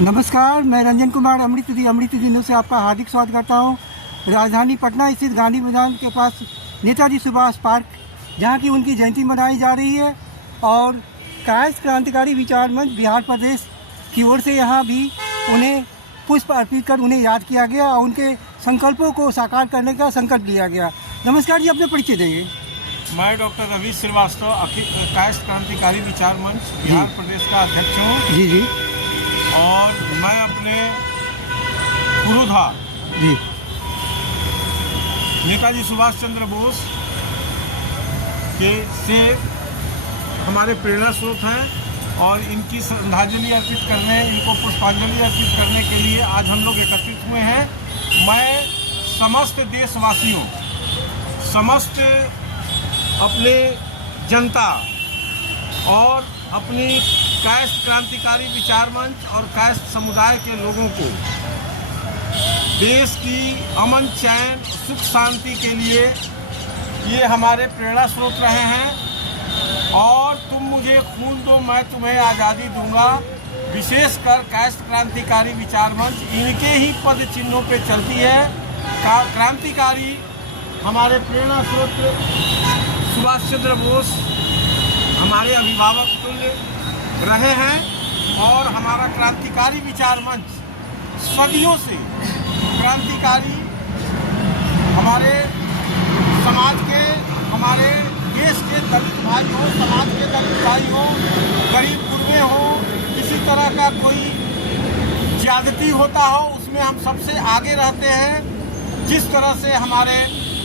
नमस्कार, मैं रंजन कुमार अमृत न्यूज़ से आपका हार्दिक स्वागत करता हूं। राजधानी पटना स्थित गांधी मैदान के पास नेताजी सुभाष पार्क, जहां की उनकी जयंती मनाई जा रही है और कायस्थ क्रांतिकारी विचार मंच बिहार प्रदेश की ओर से यहां भी उन्हें पुष्प अर्पित कर उन्हें याद किया गया और उनके संकल्पों को साकार करने का संकल्प लिया गया। नमस्कार जी, अपने परिचय देंगे। मैं डॉक्टर रवि श्रीवास्तव कायस्थ क्रांतिकारी विचार मंच बिहार प्रदेश का अध्यक्ष हूँ। जी जी। और मैं अपने पुरोधा जी नेताजी सुभाष चंद्र बोस से हमारे प्रेरणा स्रोत हैं और इनकी श्रद्धांजलि अर्पित करने, इनको पुष्पांजलि अर्पित करने के लिए आज हम लोग एकत्रित हुए हैं। मैं समस्त देशवासियों, समस्त अपने जनता और अपनी कायस्थ क्रांतिकारी विचार मंच और कायस्थ समुदाय के लोगों को देश की अमन, चैन, सुख, शांति के लिए ये हमारे प्रेरणा स्रोत रहे हैं। और तुम मुझे खून दो, मैं तुम्हें आज़ादी दूंगा। विशेषकर कायस्थ क्रांतिकारी विचार मंच इनके ही पद चिन्हों पे चलती है। क्रांतिकारी हमारे प्रेरणा स्रोत सुभाष चंद्र बोस हमारे अभिभावक तुल्य रहे हैं और हमारा क्रांतिकारी विचार मंच सदियों से क्रांतिकारी हमारे समाज के, हमारे देश के दलित भाई हो, समाज के दलित भाई हो, गरीब गुरबे हो, किसी तरह का कोई ज्यादती होता हो, उसमें हम सबसे आगे रहते हैं। जिस तरह से हमारे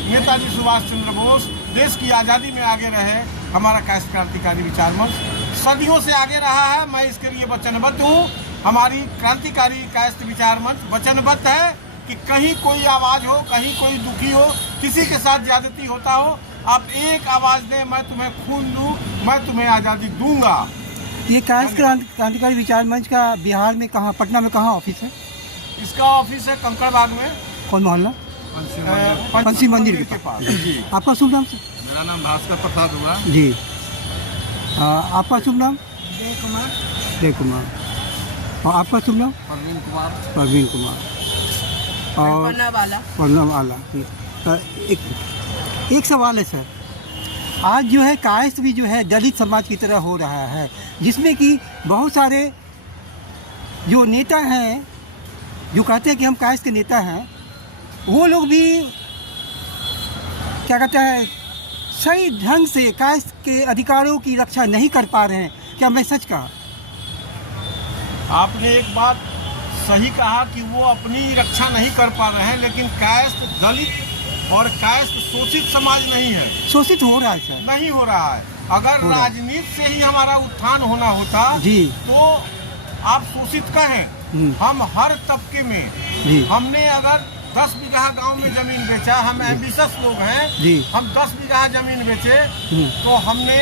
नेताजी सुभाष चंद्र बोस देश की आज़ादी में आगे रहे, हमारा कायस्थ क्रांतिकारी विचार मंच सदियों से आगे रहा है। मैं इसके लिए वचनबद्ध हूँ। हमारी क्रांतिकारी कायस्थ विचार मंच वचनबद्ध है कि कहीं कोई आवाज़ हो, कहीं कोई दुखी हो, किसी के साथ ज्यादती होता हो, आप एक आवाज़ दें, मैं तुम्हें खून दूँ, मैं तुम्हें आज़ादी दूंगा। ये कायस्थ क्रांतिकारी विचार मंच का बिहार में कहाँ, पटना में कहाँ ऑफिस है? इसका ऑफिस है कंकड़बाग में। कौन मोहल्ला? पंची मंदिर के पास। जी। आपका शुभ नाम? मेरा नाम भास्कर प्रसाद हुआ जी। आपका शुभ नाम? जय कुमार। और आपका शुभ नाम? परवीन कुमार। और प्रणव आला। एक सवाल है सर, आज जो है कायस्थ भी जो है दलित समाज की तरह हो रहा है, जिसमें कि बहुत सारे जो नेता हैं जो कहते हैं कि हम कायस्थ के नेता हैं, वो लोग भी क्या कहते हैं, सही ढंग से कायस्थ के अधिकारों की रक्षा नहीं कर पा रहे हैं। क्या मैं सच कहा? आपने एक बात सही कहा कि वो अपनी रक्षा नहीं कर पा रहे हैं, लेकिन कायस्थ दलित और कायस्थ शोषित समाज नहीं है। शोषित हो रहा है सर? नहीं हो रहा है। अगर राजनीति से ही हमारा उत्थान होना होता जी, तो आप शोषित कहें। हम हर तबके में जी। हमने अगर 10 बीघा गांव में जमीन बेचा, हम एम्बिशियस लोग हैं जी, हम 10 बीघा जमीन बेचे तो हमने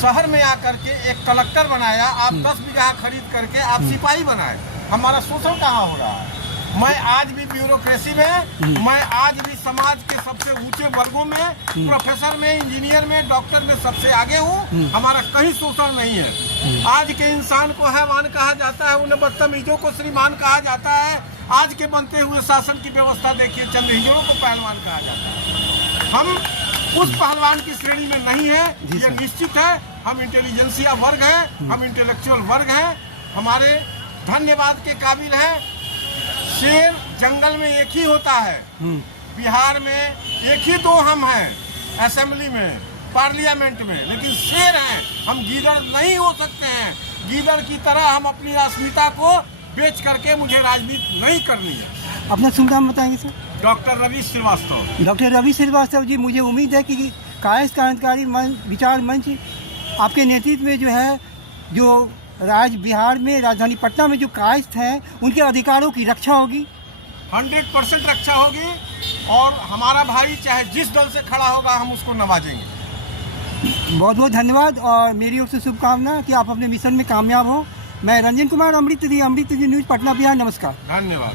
शहर में आकर के एक कलेक्टर बनाया। आप 10 बीघा खरीद करके आप सिपाही बनाए। हमारा शोषण कहाँ हो रहा है? मैं आज भी ब्यूरोक्रेसी में, मैं आज भी समाज के सबसे ऊंचे वर्गों में, प्रोफेसर में, इंजीनियर में, डॉक्टर में सबसे आगे हूँ। हमारा कहीं शोषण नहीं है। आज के इंसान को हैवान कहा जाता है, उन्हें बदतमीजों को श्रीमान कहा जाता है। आज के बनते हुए शासन की व्यवस्था देखिए, चंद हिजड़ों को पहलवान कहा जाता है। हम उस पहलवान की श्रेणी में नहीं है, ये निश्चित है। हम इंटेलिजेंसिया वर्ग हैं, हम इंटेलेक्चुअल वर्ग हैं, हमारे धन्यवाद के काबिल हैं। शेर जंगल में एक ही होता है, बिहार में एक ही दो हम हैं, असेंबली में, पार्लियामेंट में, लेकिन शेर हैं। हम गीदड़ नहीं हो सकते हैं। गीदड़ की तरह हम अपनी अस्मिता को बेच करके मुझे राजनीति नहीं करनी है। अपना शुभ नाम बताएंगे sir? Doctor Ravi Shrivastava. Doctor Ravi Shrivastava ji, मुझे उम्मीद है कि कायस्थ क्रांतिकारी विचार मंच आपके नेतृत्व में जो है, जो बिहार में, राजधानी पटना में जो कायस्थ हैं, उनके अधिकारों की रक्षा होगी। 100% रक्षा होगी और हमारा भाई चाहे जिस दल से खड़ा होगा हम उसको नवाजेंगे। बहुत बहुत धन्यवाद और मेरी ओर से शुभकामना कि आप अपने मिशन में कामयाब हो। मैं रंजन कुमार अमृत न्यूज़ पटना बिहार। नमस्कार। धन्यवाद।